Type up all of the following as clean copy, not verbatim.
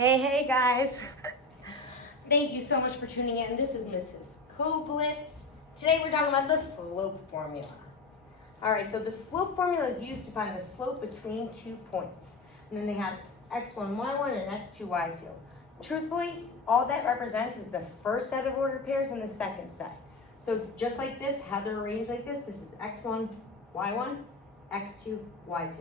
Hey guys. Thank you so much for tuning in. This is Mrs. Koblitz. Today we're talking about the slope formula. All right, so the slope formula is used to find the slope between 2 points. And then they have x1, y1, and x2, y2. Truthfully, all that represents is the first set of ordered pairs and the second set. So just like this, how they're arranged like this is x1, y1, x2, y2.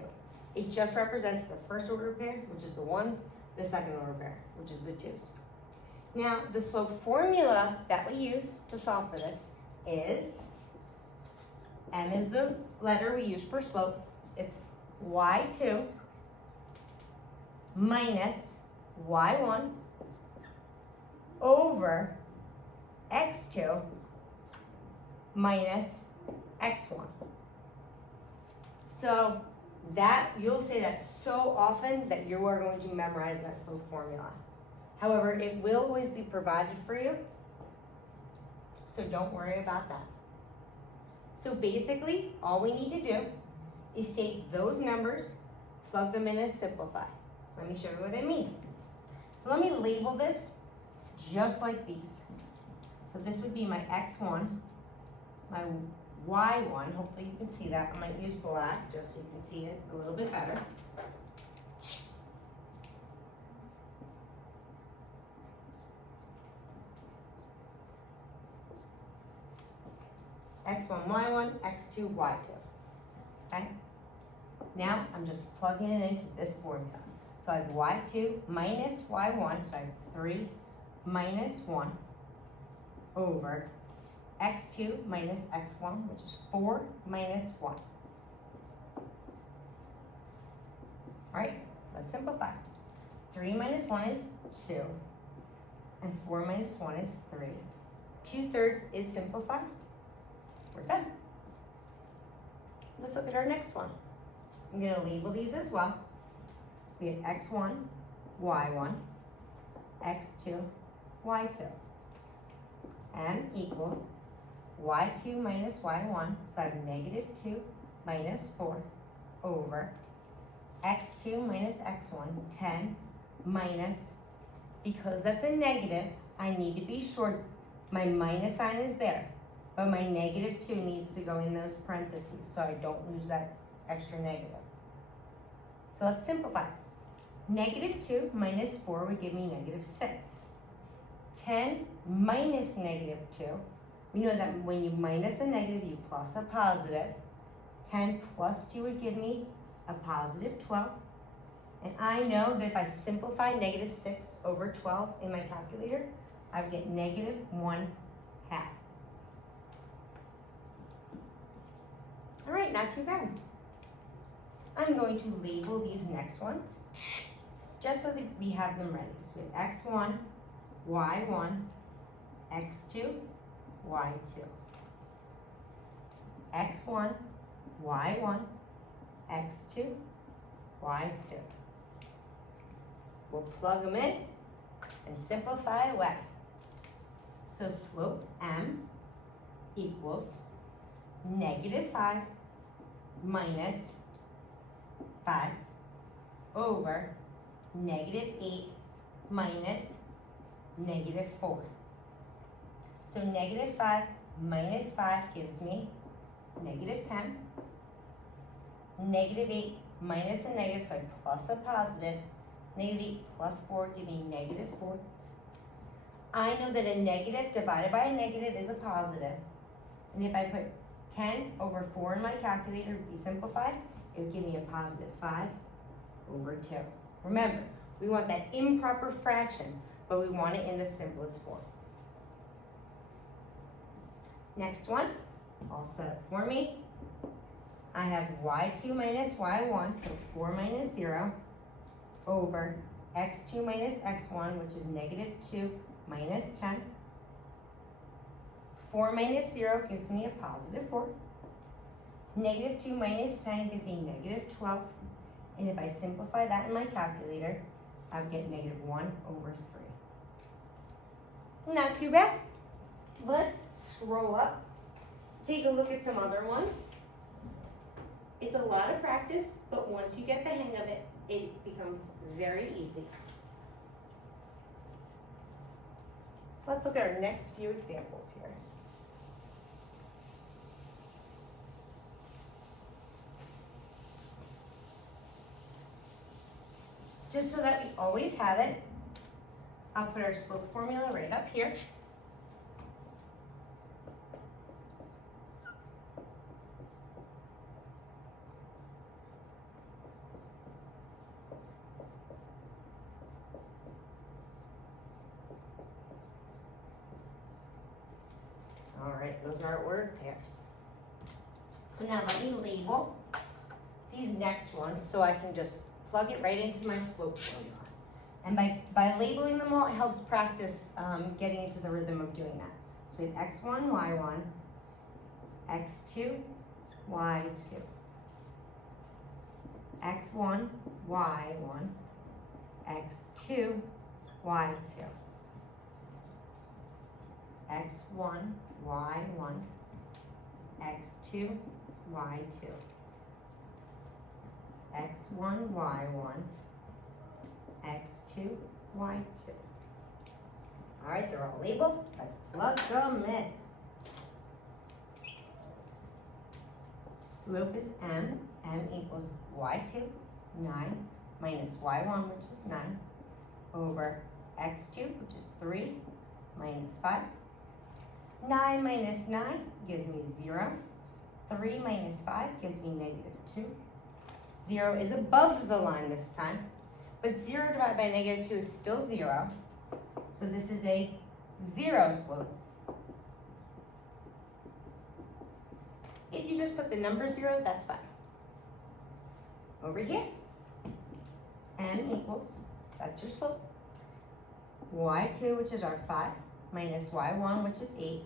It just represents the first order pair, which is the ones, the second order pair, which is the twos. Now, the slope formula that we use to solve for this is, m is the letter we use for slope. It's y2 minus y1 over x2 minus x1. So that, you'll say that so often that you are going to memorize that slope formula. However, it will always be provided for you, so don't worry about that. So basically, all we need to do is take those numbers, plug them in and simplify. Let me show you what I mean. So let me label this just like these. So this would be my x1, my y1, hopefully you can see that. I might use black just so you can see it a little bit better. x1, y1, x2, y2. Okay? Now I'm just plugging it into this formula. So I have y2 minus y1, so I have 3 minus 1 over x2 minus x1, which is 4 minus 1. All right, let's simplify. 3 minus 1 is 2, and 4 minus 1 is 3. 2/3 is simplified. We're done. Let's look at our next one. I'm going to label these as well. We have x1, y1, x2, y2. M equals y2 minus y1, so I have negative 2 minus 4 over x2 minus x1, 10 minus, because that's a negative, I need to be sure my minus sign is there, but my negative 2 needs to go in those parentheses so I don't lose that extra negative. So let's simplify. Negative 2 minus 4 would give me negative 6. 10 minus negative 2, we know that when you minus a negative, you plus a positive. 10 plus 2 would give me a positive 12. And I know that if I simplify negative 6 over 12 in my calculator, I would get negative 1/2. All right, not too bad. I'm going to label these next ones just so that we have them ready. So we have x1, y1, x2, y2. x1, y1, x2, y2. We'll plug them in and simplify away. So slope m equals negative 5 minus 5 over negative 8 minus negative 4. So negative 5 minus 5 gives me negative 10. Negative 8 minus a negative, so I plus a positive. Negative 8 plus 4 give me negative 4. I know that a negative divided by a negative is a positive. And if I put 10 over 4 in my calculator to be simplified, it would give me a positive 5 over 2. Remember, we want that improper fraction, but we want it in the simplest form. Next one, all set for me. I have y2 minus y1, so 4 minus 0, over x2 minus x1, which is negative 2 minus 10. 4 minus 0 gives me a positive 4. Negative 2 minus 10 gives me negative 12. And if I simplify that in my calculator, I would get negative 1 over 3. Not too bad. Let's scroll up, take a look at some other ones. It's a lot of practice, but once you get the hang of it, it becomes very easy. So let's look at our next few examples here. Just so that we always have it, I'll put our slope formula right up here. All right, those are our ordered pairs. So now let me label these next ones so I can just plug it right into my slope formula. And by labeling them all, it helps practice getting into the rhythm of doing that. So we have x1, y1, x2, y2. x1, y1, x2, y2. x1, y1, x2, y2. x1, y1, x2, y2. All right, they're all labeled. Let's plug them in. Slope is m. M equals y2, 9, minus y1, which is 9, over x2, which is 3, minus 5. 9 minus 9 gives me 0. 3 minus 5 gives me negative 2. 0 is above the line this time, but 0 divided by negative 2 is still 0. So this is a 0 slope. If you just put the number 0, that's fine. Over here, m equals, that's your slope, y2, which is our 5, minus y1, which is 8,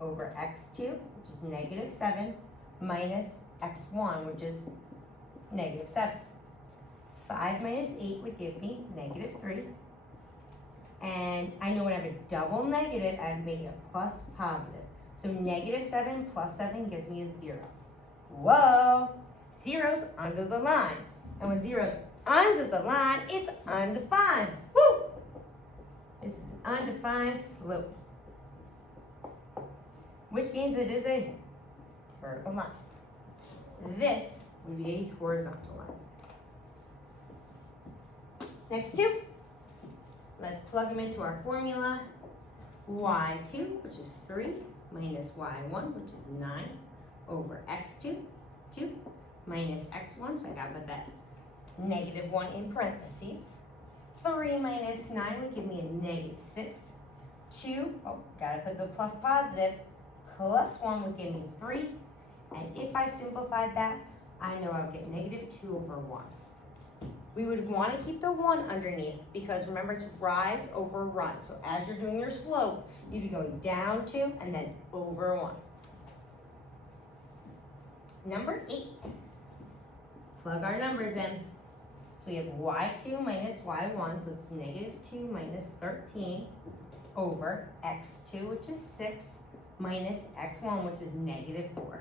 over x2, which is negative 7, minus x1, which is negative 7. 5 minus 8 would give me negative 3. And I know when I have a double negative, I have to make it a plus positive. So negative 7 plus 7 gives me a 0. Whoa! 0's under the line. And when 0's under the line, it's undefined. Woo! This is an undefined slope, which means it is a vertical line. This would be a horizontal line. Next two, let's plug them into our formula. y2, which is 3, minus y1, which is 9, over x2, 2, minus x1, so I gotta put that negative 1 in parentheses. 3 minus 9 would give me a negative 6. 2, gotta put the plus positive, plus 1 would give me 3. And if I simplified that, I know I would get negative 2 over 1. We would want to keep the 1 underneath because remember it's rise over run. So as you're doing your slope, you'd be going down 2 and then over 1. Number 8. Plug our numbers in. So we have y2 minus y1, so it's negative 2 minus 13 over x2, which is 6, minus x1, which is negative 4.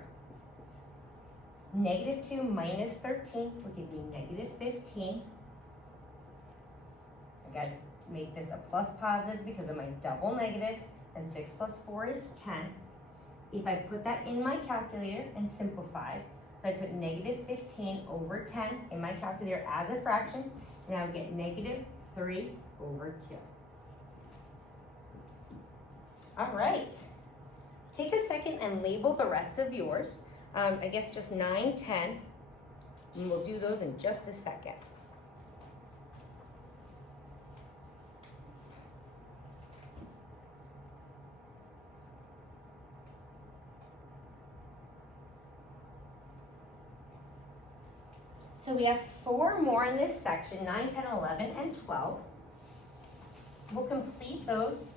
Negative 2 minus 13 will give me negative 15. I got to make this a plus positive because of my double negatives, and 6 plus 4 is 10. If I put that in my calculator and simplify, so I put negative 15 over 10 in my calculator as a fraction, and I would get negative 3 over 2. All right. Take a second and label the rest of yours. I guess just 9, 10, and we'll do those in just a second. So we have 4 more in this section, 9, 10, 11, and 12. We'll complete those,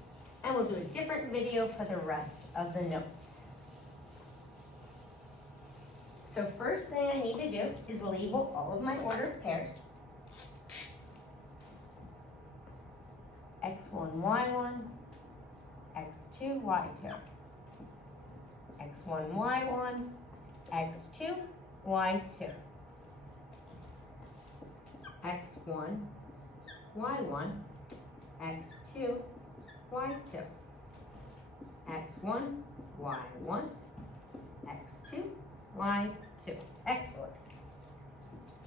and we'll do a different video for the rest of the notes. So first thing I need to do is label all of my ordered pairs. x1, y1, x2, y2. x1, y1, x2, y2. x1, y1, x2, y2. x1, y1, x2, y2. Excellent.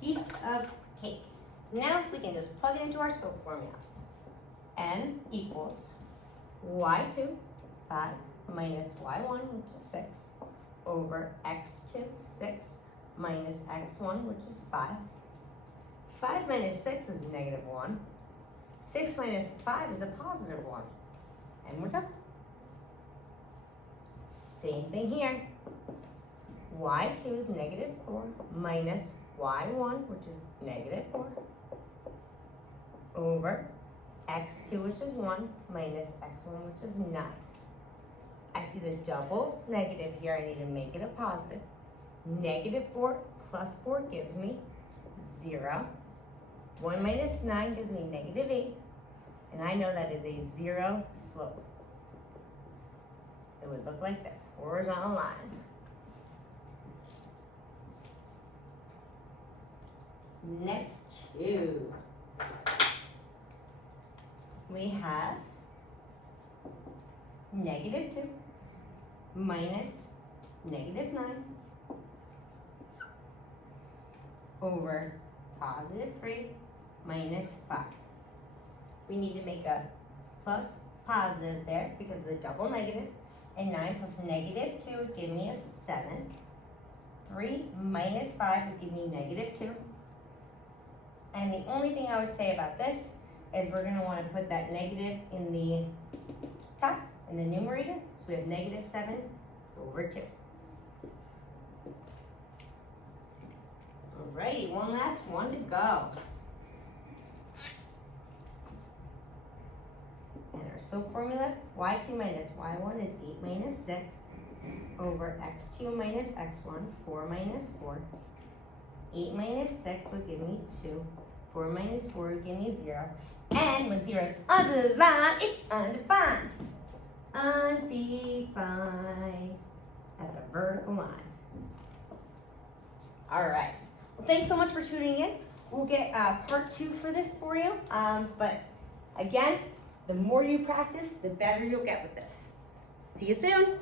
Piece of cake. Now we can just plug it into our slope formula. N equals y2, 5, minus y1, which is 6, over x2, 6, minus x1, which is 5. 5 minus 6 is negative 1. 6 minus 5 is a positive 1. And we're done. Same thing here. y2 is negative 4 minus y1, which is negative 4, over x2, which is 1, minus x1, which is 9. I see the double negative here. I need to make it a positive. Negative 4 plus 4 gives me 0. 1 minus 9 gives me negative 8. And I know that is a 0 slope. It would look like this, horizontal line. Next two. We have negative 2 minus negative 9 over positive 3 minus 5. We need to make a plus positive there because of the double negative. And 9 plus negative 2 would give me a 7. 3 minus 5 would give me negative 2. And the only thing I would say about this is we're going to want to put that negative in the top, in the numerator. So we have negative 7 over 2. Alrighty, one last one to go. And our slope formula, y2 minus y1 is 8 minus 6 over x2 minus x1, 4 minus 4. 8 minus 6 would give me 2. 4 minus 4 would give me 0. And when 0 is under the line, it's undefined. Undefined. That's a vertical line. All right. Well, thanks so much for tuning in. We'll get part 2 for this for you. But again, the more you practice, the better you'll get with this. See you soon.